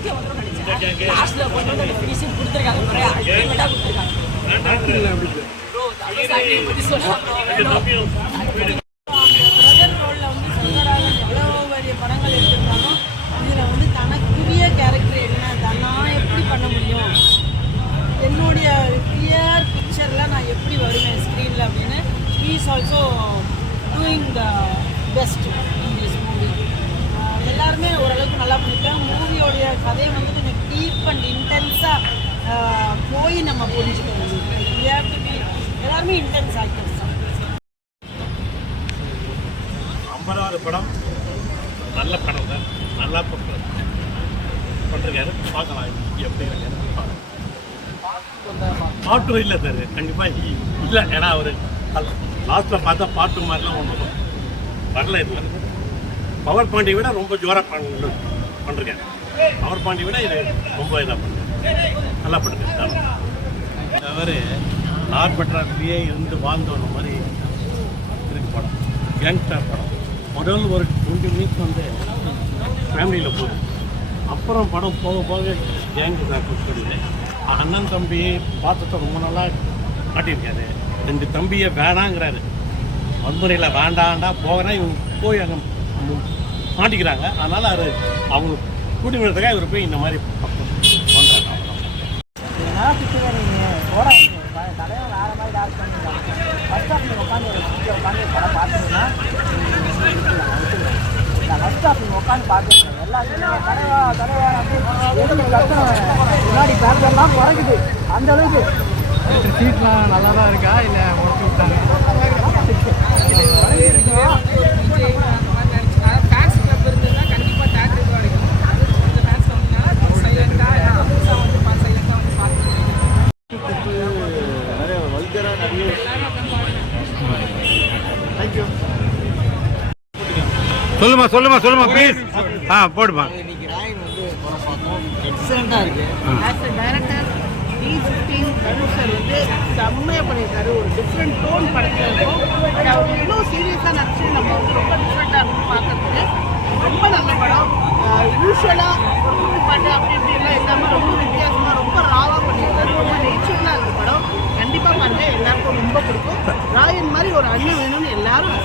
லாஸ்ட்ல வந்து நினைச்சேன் லாஸ்ட்ல கொண்டு வந்து எனக்கு ஃபினிஷிங் கொடுத்துருக்காங்க ஒரே அல்டிமேட்டா கொடுத்துருக்காங்க. ப்ரோ தமிழ்நாட்டை பத்தி சொன்னா அதே வந்து கொஞ்சம் டீப் அண்ட் இன்டென்ஸாக போய் நம்ம புரிஞ்சுக்கணும். எல்லாருமே இன்டென்ஸ் ஆக்டர்ஸ் ஐம்பதாவது படம் நல்ல படம் தான் நல்லா பண்ணுறது பண்ணிருக்காரு பார்க்கலாம். எப்படி பாட்டும் இல்லை சார் கண்டிப்பாக இல்லை ஏன்னா அவர் லாஸ்ட்டில் பார்த்தா பாட்டு மாதிரிலாம் ஒன்றும் வரல இதில் பவர் பாயிண்டை விட ரொம்ப ஜோராக பண்ணுறேன் அவர் பாண்டி விட இது ரொம்ப இதாக பண்ணுறேன் நல்லா பண்ணுறேன் அவர் நார்பட்ராட்லேயே இருந்து வாழ்ந்தோன மாதிரி இருக்கு படம். கேங்ஸ்டர் படம். முதல் ஒரு டுவெண்ட்டி மினிட்ஸ் வந்து ஃபேமிலியில் போகுது. அப்புறம் படம் போக போக கேங்கு தான் கொடுத்துருது அண்ணன் தம்பி பார்த்ததை ரொம்ப நாளாக காட்டியிருக்காரு. ரெண்டு தம்பியை வேணாங்கிறாரு. வன்முறையில் வேண்டாண்டா போகிறேன் இவங்க போய் அங்கே மாட்டிக்கிறாங்க. அதனால் அது அவங்க கூட்டி விடுறதுக்காக இவர் போய் இந்த மாதிரி என்ன நீங்கள் மாதிரி உட்காந்து ஒரு உட்காந்து உட்காந்து பார்த்துருங்க எல்லா தலைவா தலைவா அப்படின்னு முன்னாடி பேப்பர்லாம் குறைக்குது அந்த அளவுக்கு சீட்லாம் நல்லா தான் இருக்கா இல்லை உடச்சு விட்டாங்க ஃபேன்ஸ் கிளப் இருந்ததுன்னா கண்டிப்பாக தேட்டருக்கு கிடைக்கும் இந்த ஃபேன்ஸ் வந்தீங்கன்னா சைலண்டாக புதுசாக வந்து சைலண்டாக வந்து பார்த்துக்கலாம் நிறைய வல்கரா நிறைய தேங்க்யூ சொல்லுமா சொல்லுமா சொல்லுமா ப்ளீஸ் ஆ போடுமா இன்னைக்கு ராயன் வந்து படம் பார்த்தோம் எக்ஸலண்ட்டாக இருக்கு as a director D fifteen Dhanush sir வந்து செம்மையாக பண்ணியிருக்காரு ஒரு டிஃப்ரெண்ட் டோன் படத்தில் இருக்கும் பட் அவர் இவ்வளோ சீரியஸாக நடிச்சு நம்ம வந்து ரொம்ப டிஃப்ரெண்ட்டாக இருக்கும் பார்க்கறதுக்கு ரொம்ப நல்ல படம். யூஸ்வலாக பாட்டு அப்படி இப்படிலாம் இல்லாமல் ரொம்ப வித்தியாசமாக ரொம்ப ராவாக பண்ணியிருக்காரு ரொம்ப நேச்சுரலாக இருக்கு படம் கண்டிப்பாக பாருங்க எல்லாருக்கும் ரொம்ப பிடிக்கும். ராயன் மாதிரி ஒரு அண்ணன் வேணும்னு எல்லாரும்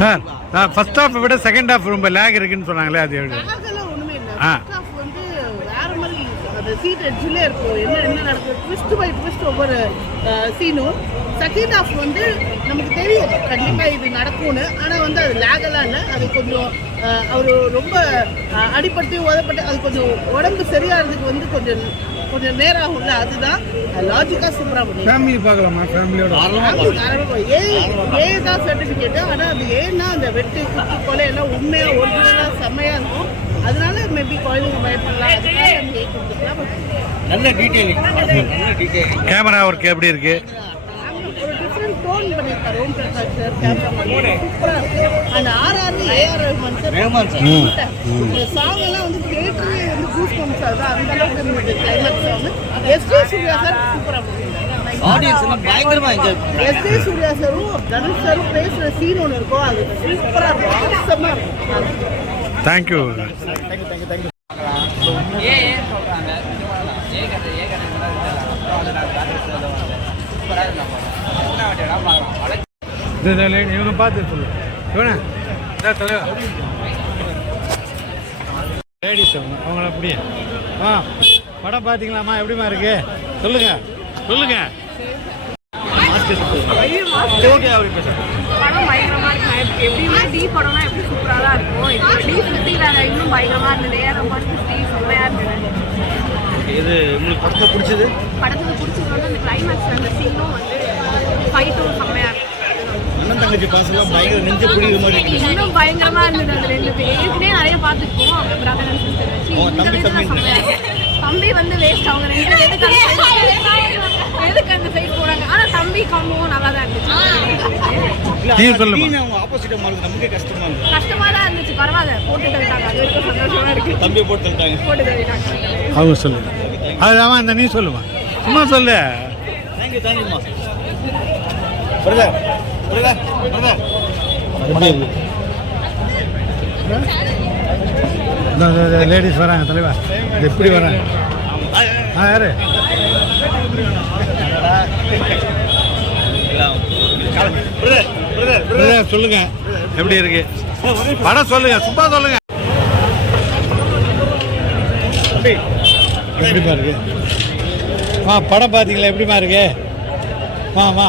சார் நான் ஃபர்ஸ்ட் ஹாஃப் விட செகண்ட் ஹாஃப் ரொம்ப லேக் இருக்குன்னு சொன்னாங்களே அது அதெல்லாம் ஒண்ணுமே இல்ல. ஃபர்ஸ்ட் ஹாஃப் வந்து வேற மாதிரி அந்த சீட் எட்ஜிலே இருக்கும். என்ன என்ன நடக்குது? ட்விஸ்ட் பை ட்விஸ்ட் ஒவ்வொரு சீனும் செகண்ட் ஹாஃப் வந்து நமக்கு தெரியும். கண்டிப்பா இது நடக்கும்னு. ஆனா வந்து அது லேகெல்லாம் இல்லை. அது கொஞ்சம் அவர் ரொம்ப அஹ், அடிபட்டு உதப்பட்டு அது கொஞ்சம் உடம்பு சரியாகிறதுக்கு வந்து கொஞ்சம் கொஞ்சம் நேரம் ஆகும்ல அதுதான் லாஜிக்காக சூப்பராக பண்ணி ஃபேமிலி பார்க்கலாமா. ஃபேமிலியோட ஏ ஏ தான் சர்டிஃபிகேட் ஆனால் அது ஏன்னா அந்த வெட்டு குத்து கொலை எல்லாம் உண்மையாக ஒரிஜினலாக செம்மையாக இருக்கும். அதனால மேபி குழந்தைங்க பயப்படலாம். அதுக்காக நம்ம ஏ கொடுத்துக்கலாம் நல்ல டீட்டெயிலிங் கேமரா ஒர்க் எப்படி இருக்கு? ஒரு டிஃப்ரெண்ட் டோன் பண்ணியிருக்காரு ஓம் பிரகாஷ் சார் கேமரா சூப்பராக இருக்கு. அந்த R R A R Rahman sir Rahman sir. Song எல்லாம் வந்து கேட்டே வந்து கூஸ் பம்ப்ஸ் ஆகுது அந்த அளவுக்கு இருந்தது. Climax song S D Suriya sir சூப்பராக பண்ணியிருக்காங்க ஆடியன்ஸ் எல்லாம் பயங்கரமாக என்ஜாய் பண்ணுறாங்க எஸ் ஜே சூர்யா சாரும் தனுஷ் சாரும் பேசுகிற சீன் ஒன்று இருக்கும் அது சூப்பராக இருக்கும். அவசமாக இருக்கும். தேங்க்யூ ஏ ஏன் சொல்கிறாங்க ஏ கதை ஏ கதை அப்புறம் வந்து நாங்கள் டாக்டர் சூப்பராக இருந்தாங்க என்ன வாட்டியா பார்க்கலாம் இவனை பார்த்து சொல்லு. இவனா. இதா தலைவா. லேடிஸ் அவங்க அவங்கள அப்படியே. ஆ படம் பார்த்தீங்களாம்மா எப்படிமா இருக்கு? சொல்லுங்க. சொல்லுங்க. ஓகே அப்படி பேசுகிறேன் படம் பயங்கரமா இருக்கு நான் எப்படி- எப்படியுமே டி படம்னா எப்படி சூப்பரா தான் இருக்கும்? இப்போ டி இன்னும் பயங்கரமா இருந்தது. ரஹ்மான் டி செம்மையா இருந்தது. இது உங்களுக்கு படத்தில் பிடிச்சது? படத்துக்கு பிடிச்சது வந்து அந்த கிளைமேக்ஸ் அந்த சீனும் வந்து ஃபைட்டும் செம்மையா இருக்கு அண்ணன் தங்கச்சி பாசெல்லாம் பயங்கர நெஞ்சு புரியுற மாதிரி இருக்கு இன்னும் பயங்கரமா இருந்தது அந்த ரெண்டு பேர். ஏற்கனவே நிறைய பார்த்துருக்கோம் பிரதர் அண்ட் சிஸ்டர் வச்சு. ஓ, இந்த தம்பி, தம்பி. தம்பி வந்து வேஸ்ட் அவங்க ரெண்டு பேரும் எதுக்கு அந்த side- எதுக்கு அந்த சைடு போறாங்க? ஆனா தம்பி காம்பவும் நல்லா தான் இருந்துச்சு. அவங்க ஆப்போசிட்டாக மாறுது. நமக்கே கஷ்டமா இருக்கு. கஷ்டமா தான் இருந்துச்சு. பரவாயில்ல போட்டு தவிட்டாங்க அது வரைக்கும் சந்தோஷமா இருக்கு. தம்பியை போட்டு தள்ளிட்டாங்க. போட்டு தவிட்டாங்க அவங்க சொல்லுங்க அது ஆமாம் இந்த நீ சொல்லுமா. சும்மா சொல்லு. தேங்க்யூ தேங்க்யூம்மா பிரதர் லேடிஸ் வராங்க தலைவா. எப்படி வராங்க? ஆ யாரு? சொல்லுங்க. எப்படி இருக்கு? படம் சொல்லுங்க சும்மா சொல்லுங்க. எப்படிமா இருக்கு? ஆ படம் பார்த்தீங்களா? எப்படிமா இருக்கு? வா வா.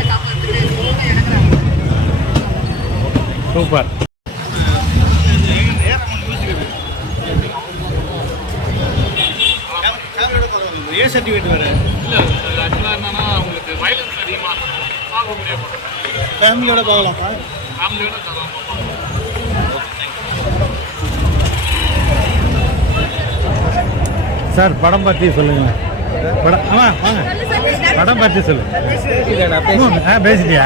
சூப்பர். ஏ சர்டிஃபிகேட் வேறு? ஆக்சுவலாக என்னன்னா உங்களுக்கு வயலன்ஸ் அதிகமாக பார்க்கக்கூடிய படம் ஃபேமிலியோட போகலாம்ப்பா ஃபேமிலியோட சார் படம் பற்றி சொல்லுங்களேன். படம் ஆமா வாங்க. படம் பற்றி சொல்லு. பேசிட்டியா?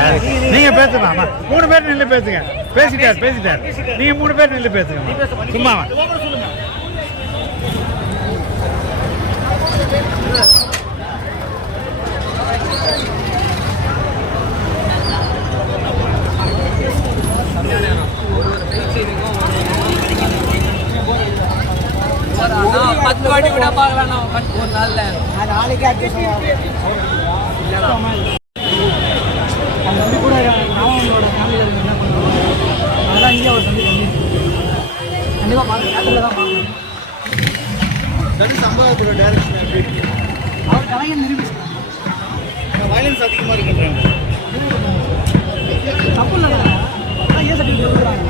நீங்க பேசலாம் ஆமா மூணு பேர் நின்று பேசுங்க. பேசிட்டார் பேசிட்டார். நீங்க மூணு பேர் நின்று பேசுங்க சும்மா சொல்லுங்க அந்த வந்து கூட ராமனோட ஃபேமிலியில் இருந்து என்ன பண்ணுவோம் அதெல்லாம் இங்கே அவர் தம்பி கண்டிப்பாக பார்க்க தேட்டரில் தான் பார்க்கணும் சம்பாதத்தோட டேரக்ஷன் எப்படி இருக்கு அவர் கலைஞர் நிரூபிச்சிருக்காங்க வயலன்ஸ் அதிகமாக இருக்குன்றாங்க தப்பு இல்லை ஏன் சர்டிஃபிகேட் கொடுக்குறாங்க